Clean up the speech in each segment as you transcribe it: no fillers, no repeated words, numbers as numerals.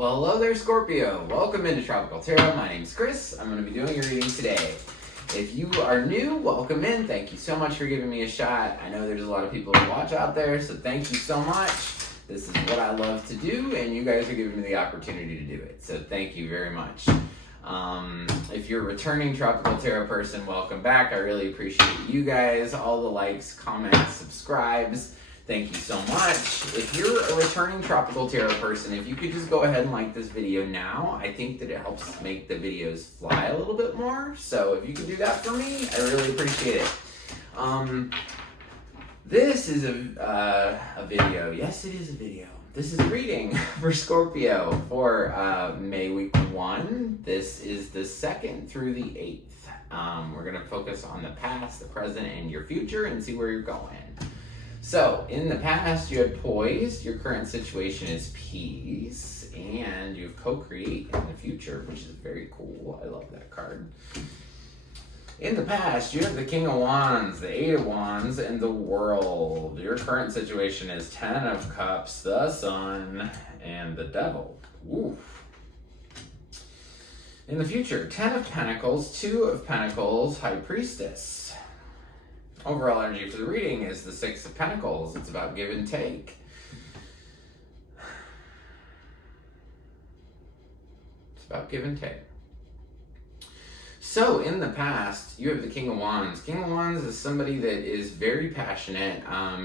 Well, hello there, Scorpio. Welcome into Tropical Tarot. My name's Chris. I'm going to be doing your reading today. If you are new, welcome in. Thank you so much for giving me a shot. I know there's a lot of people to watch out there, so thank you so much. This is what I love to do, and you guys are giving me the opportunity to do it, so thank you very much. If you're a returning Tropical Tarot person, welcome back. I really appreciate you guys, all the likes, comments, subscribes. Thank you so much. If you're a returning Tropical Tarot person, if you could just go ahead and like this video now, I think that it helps make the videos fly a little bit more. So if you could do that for me, I really appreciate it. This is a video. Yes, it is a video. This is a reading for Scorpio for May week 1. This is the 2nd through the 8th. We're going to focus on the past, the present, and your future and see where you're going. So, in the past, you had poise, your current situation is peace, and you have co-create in the future, which is very cool. I love that card. In the past, you have the King of Wands, the 8 of Wands, and the World. Your current situation is 10 of Cups, the Sun, and the Devil. Oof. In the future, 10 of Pentacles, 2 of Pentacles, High Priestess. Overall energy for the reading is the 6 of Pentacles. It's about give and take. It's about give and take. So, in the past, you have the King of Wands. King of Wands is somebody that is very passionate.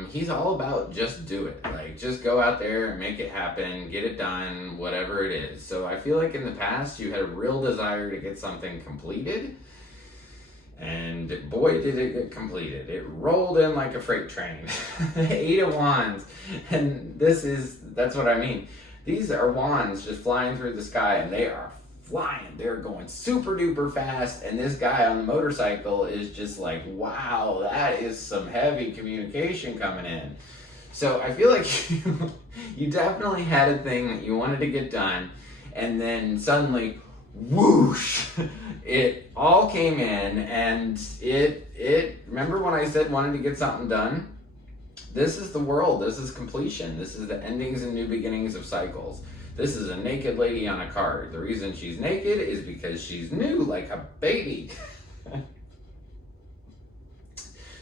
He's all about just do it. Like, just go out there and make it happen, get it done, whatever it is. So, I feel like in the past, you had a real desire to get something completed. And boy, did it get completed. It rolled in like a freight train. 8 of Wands. And that's what I mean. These are wands just flying through the sky, and they are flying. They're going super duper fast. And this guy on the motorcycle is just like, wow, that is some heavy communication coming in. So I feel like you definitely had a thing that you wanted to get done. And then suddenly, whoosh, it all came in, and it remember when I said wanted to get something done? This is the World. This is completion. This is the endings and new beginnings of cycles. This is a naked lady on a card. The reason she's naked is because she's new, like a baby.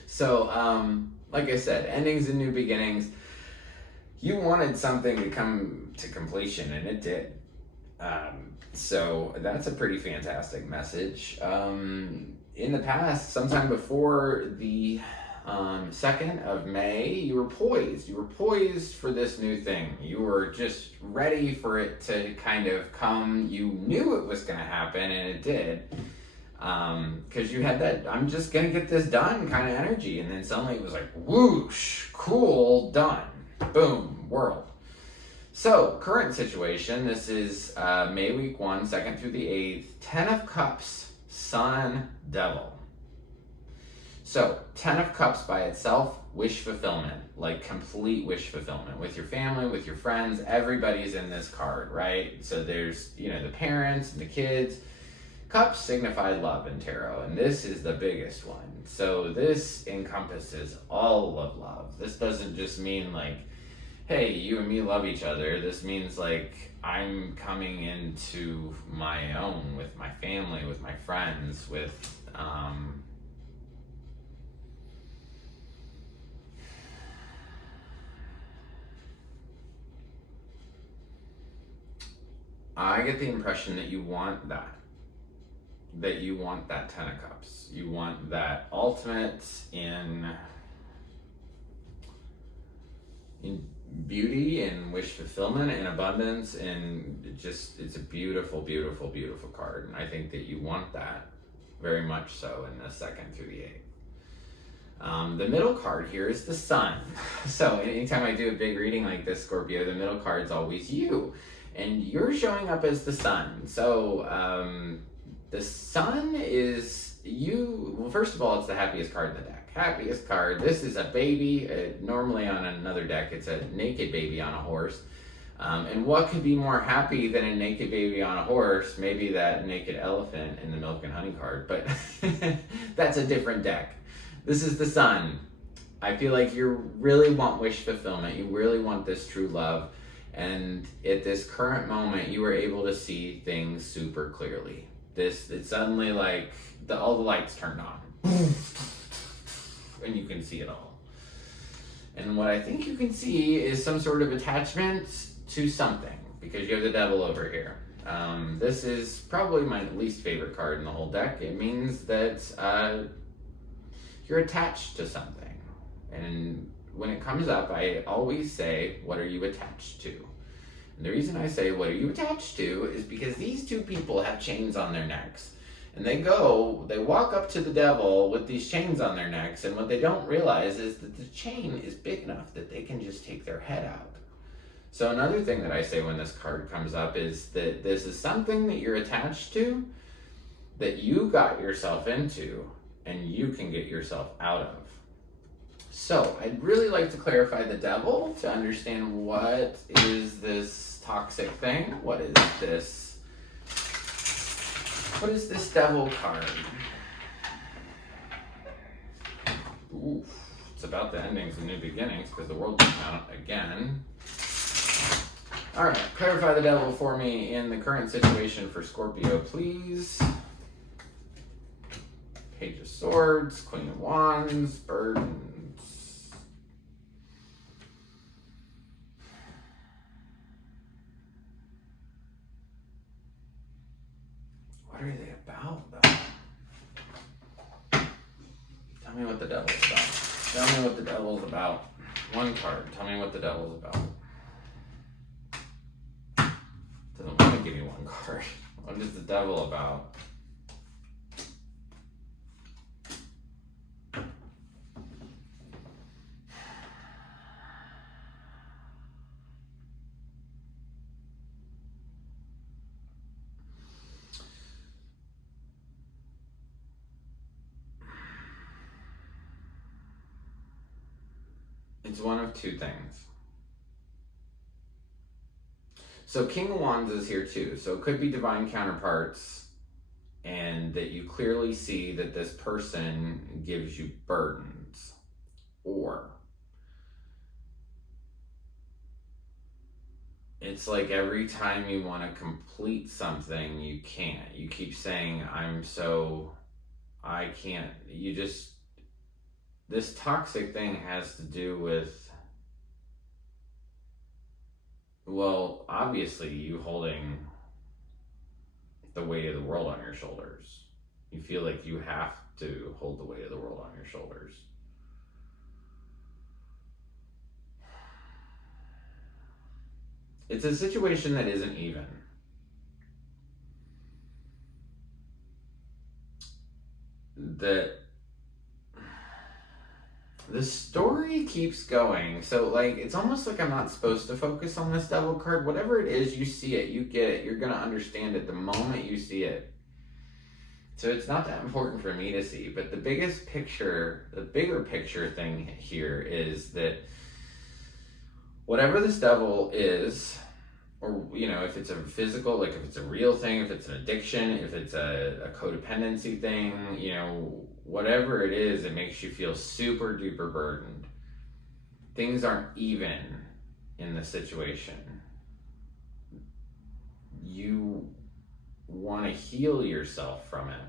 So, like I said, endings and new beginnings. You wanted something to come to completion, and it did. So that's a pretty fantastic message. In the past, sometime before the 2nd of May, you were poised. You were poised for this new thing. You were just ready for it to kind of come. You knew it was going to happen, and it did. Because you had that, I'm just going to get this done kind of energy. And then suddenly it was like, whoosh, cool, done. Boom, World. So, current situation, this is May week 1, 2nd through the 8th, 10 of Cups, Sun, Devil. So, 10 of Cups by itself, wish fulfillment, like complete wish fulfillment with your family, with your friends, everybody's in this card, right? So there's, the parents and the kids. Cups signify love in tarot, and this is the biggest one. So this encompasses all of love. This doesn't just mean like, hey, you and me love each other. This means like I'm coming into my own with my family, with my friends, with I get the impression that you want that. That you want that 10 of Cups. You want that ultimate in beauty and wish fulfillment and abundance, and it's a beautiful, beautiful, beautiful card. And I think that you want that very much so in the 2nd through the 8th. The middle card here is the Sun. So anytime I do a big reading like this, Scorpio, the middle card's always you. And you're showing up as the Sun. So the Sun is you. Well, first of all, it's the happiest card in the deck. Happiest card. This is a baby. Normally on another deck, it's a naked baby on a horse. And what could be more happy than a naked baby on a horse? Maybe that naked elephant in the Milk and Honey card, but that's a different deck. This is the Sun. I feel like you really want wish fulfillment. You really want this true love. And at this current moment, you are able to see things super clearly. It's suddenly like all the lights turned on. And you can see it all. And what I think you can see is some sort of attachment to something, because you have the devil over here. This is probably my least favorite card in the whole deck. It means that you're attached to something. And when it comes up, I always say, what are you attached to? And the reason I say, what are you attached to, is because these two people have chains on their necks. And they walk up to the devil with these chains on their necks, and what they don't realize is that the chain is big enough that they can just take their head out. So another thing that I say when this card comes up is that this is something that you're attached to, that you got yourself into, and you can get yourself out of. So I'd really like to clarify the devil to understand, what is this toxic thing? What is this devil card? Ooh, it's about the endings and new beginnings, because the world came out again. All right, clarify the devil for me in the current situation for Scorpio, please. Page of Swords, Queen of Wands, burdens. What are they about, though? Tell me what the devil's about. Tell me what the devil's about. One card. Tell me what the devil's about. Doesn't want to give me one card. What is the devil about? It's one of two things. So King of Wands is here too. So it could be divine counterparts, and that you clearly see that this person gives you burdens. Or it's like every time you want to complete something, you can't. You keep saying, I can't. This toxic thing has to do with, well, obviously you holding the weight of the world on your shoulders. You feel like you have to hold the weight of the world on your shoulders. It's a situation that isn't even. The story keeps going. So, like, it's almost like I'm not supposed to focus on this devil card. Whatever it is, you see it, you get it, you're going to understand it the moment you see it. So it's not that important for me to see. But the bigger picture thing here is that whatever this devil is, or, if it's a physical, like if it's a real thing, if it's an addiction, if it's a codependency thing, whatever it is, it makes you feel super duper burdened. Things aren't even in the situation. You want to heal yourself from it.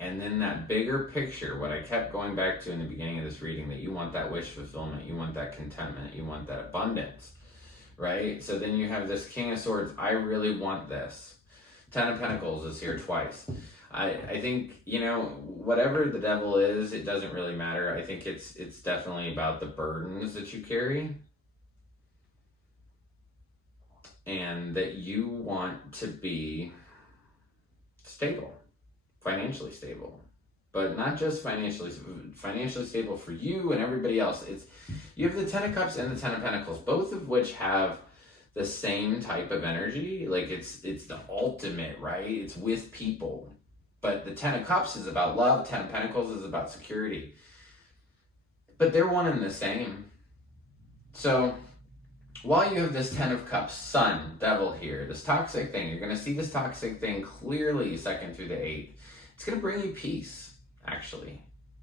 And then that bigger picture, what I kept going back to in the beginning of this reading, that you want that wish fulfillment, you want that contentment, you want that abundance, right? So then you have this King of Swords. I really want this. Ten of Pentacles is here twice. I think, whatever the devil is, it doesn't really matter. I think it's definitely about the burdens that you carry. And that you want to be stable, financially stable. But not just financially stable for you and everybody else. You have the Ten of Cups and the Ten of Pentacles, both of which have the same type of energy. Like it's the ultimate, right? It's with people. But the Ten of Cups is about love. Ten of Pentacles is about security. But they're one and the same. So while you have this Ten of Cups, Sun, Devil here, this toxic thing, you're going to see this toxic thing clearly 2nd through the 8th. It's going to bring you peace, actually.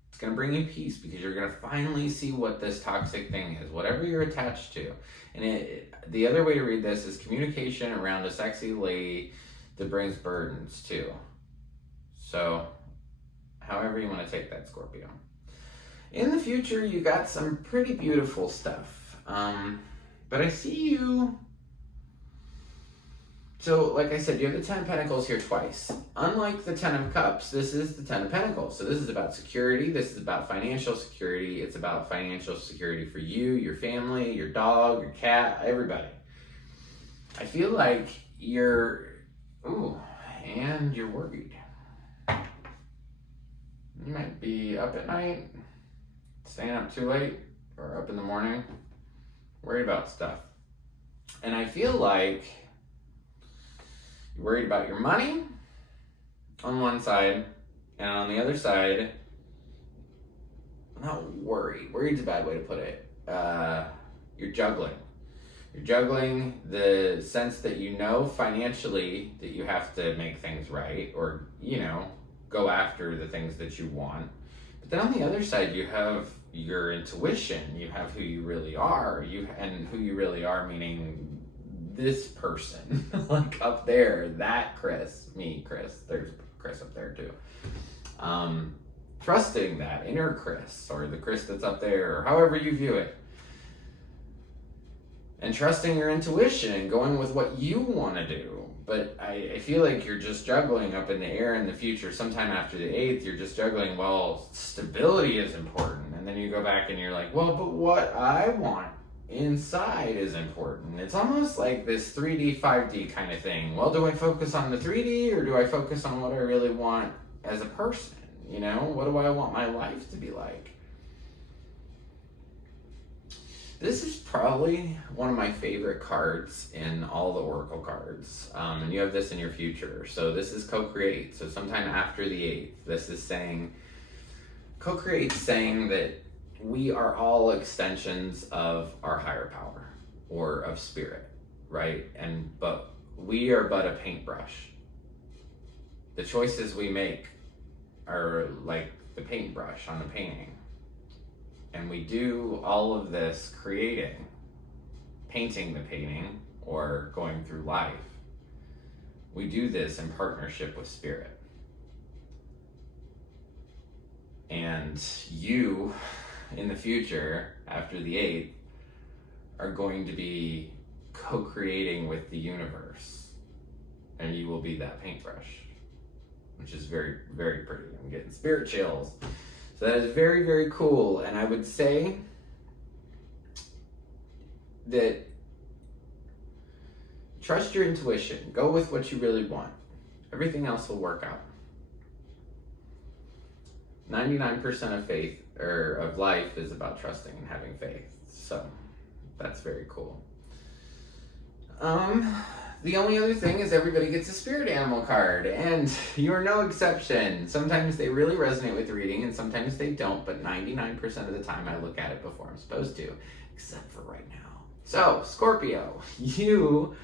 It's going to bring you peace because you're going to finally see what this toxic thing is, whatever you're attached to. And the other way to read this is communication around a sexy lady that brings burdens too. So, however you want to take that, Scorpio. In the future, you got some pretty beautiful stuff. But I see you. So, like I said, you have the 10 of Pentacles here twice. Unlike the 10 of Cups, this is the 10 of Pentacles. So this is about security. This is about financial security. It's about financial security for you, your family, your dog, your cat, everybody. I feel like you're, and you're worried. You might be up at night, staying up too late, or up in the morning, worried about stuff. And I feel like you're worried about your money on one side, and on the other side, not worried. Worried's a bad way to put it. You're juggling. You're juggling the sense that you know financially that you have to make things right, or, go after the things that you want. But then on the other side, you have your intuition. You have who you really are. And who you really are, meaning this person, like up there, that Chris, me, Chris. There's Chris up there too. Trusting that inner Chris, or the Chris that's up there, or however you view it. And trusting your intuition and going with what you want to do. But I feel like you're just juggling up in the air in the future. Sometime after the 8th, you're just juggling, well, stability is important. And then you go back and you're like, well, but what I want inside is important. It's almost like this 3D, 5D kind of thing. Well, do I focus on the 3D or do I focus on what I really want as a person? What do I want my life to be like? This is probably one of my favorite cards in all the Oracle cards. And you have this in your future. So this is co-create. So sometime after the 8th, this is saying, co-create saying that we are all extensions of our higher power or of spirit, right? But we are but a paintbrush. The choices we make are like the paintbrush on the painting. And we do all of this creating, painting the painting, or going through life. We do this in partnership with spirit. And you, in the future, after the 8th, are going to be co-creating with the universe. And you will be that paintbrush, which is very, very pretty. I'm getting spirit chills. So that is very, very cool. And I would say that trust your intuition. Go with what you really want. Everything else will work out. 99% of faith, or of life, is about trusting and having faith. So that's very cool. The only other thing is everybody gets a spirit animal card, and you're no exception. Sometimes they really resonate with the reading, and sometimes they don't, but 99% of the time I look at it before I'm supposed to, except for right now. So, Scorpio, you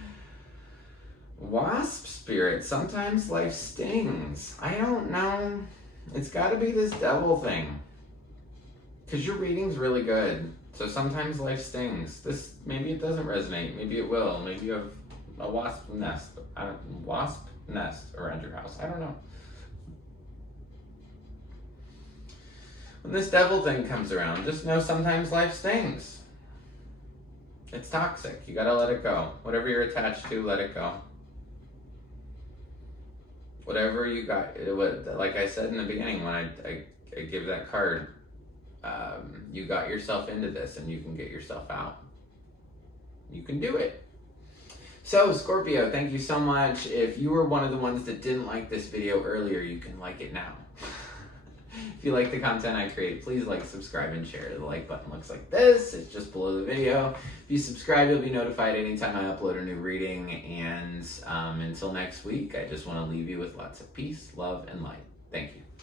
wasp spirit, sometimes life stings. I don't know. It's got to be this devil thing, because your reading's really good. So sometimes life stings. Maybe it doesn't resonate. Maybe it will. Maybe you have a wasp nest around your house. I don't know. When this devil thing comes around, just know sometimes life stings. It's toxic. You gotta let it go. Whatever you're attached to, let it go. Whatever you got, like I said in the beginning when I give that card, you got yourself into this and you can get yourself out. You can do it. So, Scorpio, thank you so much. If you were one of the ones that didn't like this video earlier, you can like it now. If you like the content I create, please like, subscribe, and share. The like button looks like this. It's just below the video. If you subscribe, you'll be notified anytime I upload a new reading. And until next week, I just want to leave you with lots of peace, love, and light. Thank you.